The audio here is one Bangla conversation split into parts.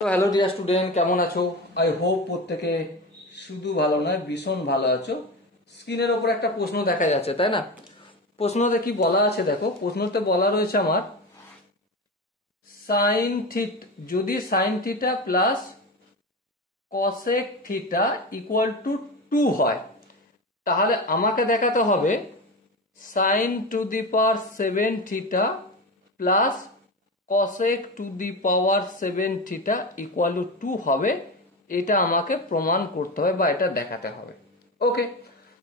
তো হ্যালো ডিয়ার স্টুডেন্ট, কেমন আছো? আই হোপ প্রত্যেকে শুধু ভালো নয় ভীষণ ভালো আছো। স্ক্রিনের ওপর একটা প্রশ্ন দেখা যাচ্ছে, তাই না? প্রশ্নতে কি বলা আছে দেখো, প্রশ্নতে বলা রয়েছে আমার সাইন থিটা, যদি sine theta plus cosec theta equal to 2 হয়, তাহলে আমাকে দেখাতে হবে sine to the power 7 theta plus cosec to the power 7 theta equal to 2 হবে। এটা আমাকে প্রমাণ করতে হবে বা এটা দেখাতে হবে। ওকে,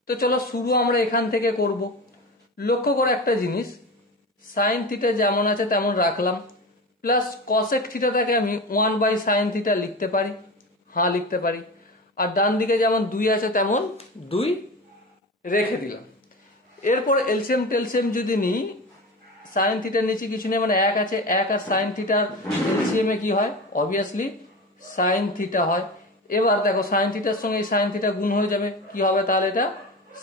তো চলো শুরু আমরা এখান থেকে করব। লক্ষ্য করে একটা জিনিস, সাইন থিটা যেমন আছে তেমন রাখলাম, প্লাস cosec থিটাটাকে আমি 1/sin থিটা লিখতে পারি। হ্যাঁ, লিখতে পারি। আর ডান দিকে যেমন 2 আছে তেমন 2 রেখে দিলাম। এরপর এলসিএম টেলসিএম যদি নিই, সাইন থিটার নিচে কিছু নেই, মানে 1 আছে, 1 আর সাইন থিটার এলসিএম এ কি হয়? অবভিয়াসলি সাইন থিটা হয়। এবার দেখো সাইন থিটার সঙ্গে এই সাইন থিটা গুণ হয়ে যাবে, কি হবে তাহলে? এটা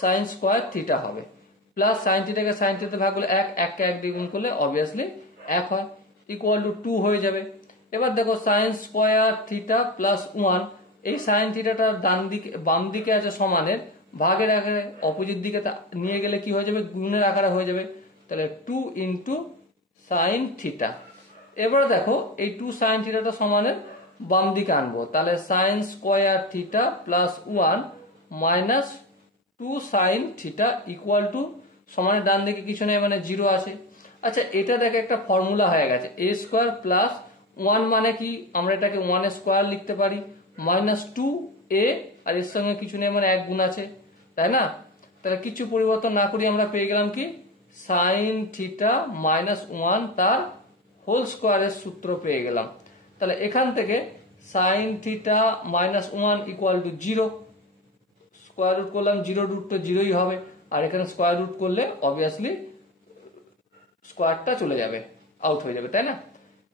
সাইন স্কোয়ার থিটা হবে। প্লাস সাইন থিটাকে সাইন থিটা ভাগ করলে 1, 1কে 1 দিয়ে গুণ করলে অবভিয়াসলি 1 হয়, ইকুয়াল টু 2 হয়ে যাবে। এবার দেখো সাইন স্কোয়ার থিটা প্লাস 1, এই সাইন থিটাটা ডান দিকে বাম দিকে আছে সমানের, ভাগের আকারে অপোজিট দিকে নিয়ে গেলে কি হয়ে যাবে? গুণের আকারে হয়ে যাবে। তাহলে 2 ইন্টু সাইন থিটা। এবার দেখো এই 2 সাইন থিটাটা সমানের বাম দিকে আনবো, তাহলে sine square theta plus 1 minus 2 sine theta equal two সমানের ডান দিকে কিছু নেই, মানে 0 আছে। আচ্ছা, এটা দেখে একটা ফর্মুলা হয়ে গেছে, এ স্কোয়ার প্লাস 1 মানে কি? আমরা এটাকে 1 স্কোয়ার লিখতে পারি, মাইনাস 2a, আর এর সঙ্গে কিছু নেই মানে 1 গুণ আছে, তাই না? তাহলে কিছু পরিবর্তন না করি আমরা পেয়ে গেলাম কি? সাইন থিটা মাইনাস 1 তার হোল স্কোয়ারের সূত্র পেয়ে গেলাম। তাহলে এখান থেকে sine theta minus 1 equal to 0, square root করলাম, 0 রুট তো 0ই হবে, আর এখানে স্কোয়ার রুট করলে অবভিয়াসলি স্কোয়ারটা চলে যাবে, আউট হয়ে যাবে, তাই না?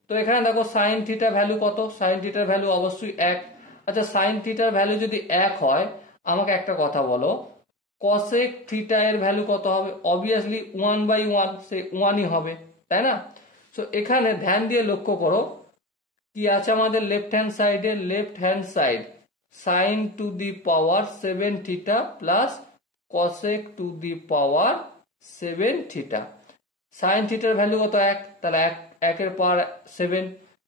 তো এখানে দেখো সাইন থিটা ভ্যালু কত? সাইন থিটার ভ্যালু অবশ্যই 1। আচ্ছা, সাইন থিটার ভ্যালু যদি 1 হয়, আমাকে একটা কথা বলো, cosec থিটা এর ভ্যালু কত হবে? অবভিয়াসলি 1/1, সে 1ই হবে, তাই না? সো এখানে ধ্যান দিয়ে লক্ষ্য করো কি আছে আমাদের লেফট হ্যান্ড সাইডে, left hand side sine to the power 7 theta plus cosec to the power 7 theta. Sine থিটার ভ্যালু কত? 1, তাহলে 1 এর পাওয়ার 7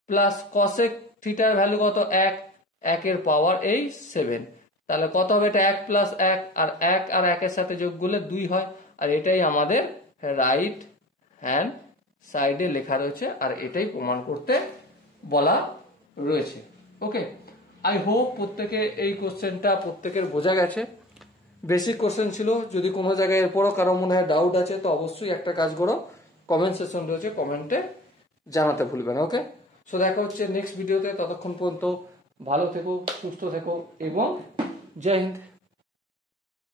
প্লাস cosec থিটার ভ্যালু কত? 1, 1 এর পাওয়ার এই 7, তাহলে কত হবে? এটা 1 প্লাস 1, আর 1 আর 1 এর সাথে যোগ করলে 2 হয়, আর এটাই আমাদের রাইট হ্যান্ড সাইডে লেখা রয়েছে, আর এটাই প্রমাণ করতে বলা রয়েছে। ওকে, আই হোপ প্রত্যেকে এই কোশ্চেনটা প্রত্যেকের বোঝা গেছে। বেসিক কোশ্চেন ছিল, যদি কোনো জায়গায় এরপরও কারো মনে হয় ডাউট আছে তো অবশ্যই একটা কাজ করো, কমেন্ট সেকশন রয়েছে, কমেন্টে জানাতে ভুলবে না। ওকে, সো দেখা হচ্ছে নেক্সট ভিডিওতে, ততক্ষণ পর্যন্ত ভালো থেকো, সুস্থ থেকো এবং জয় হিন্দ।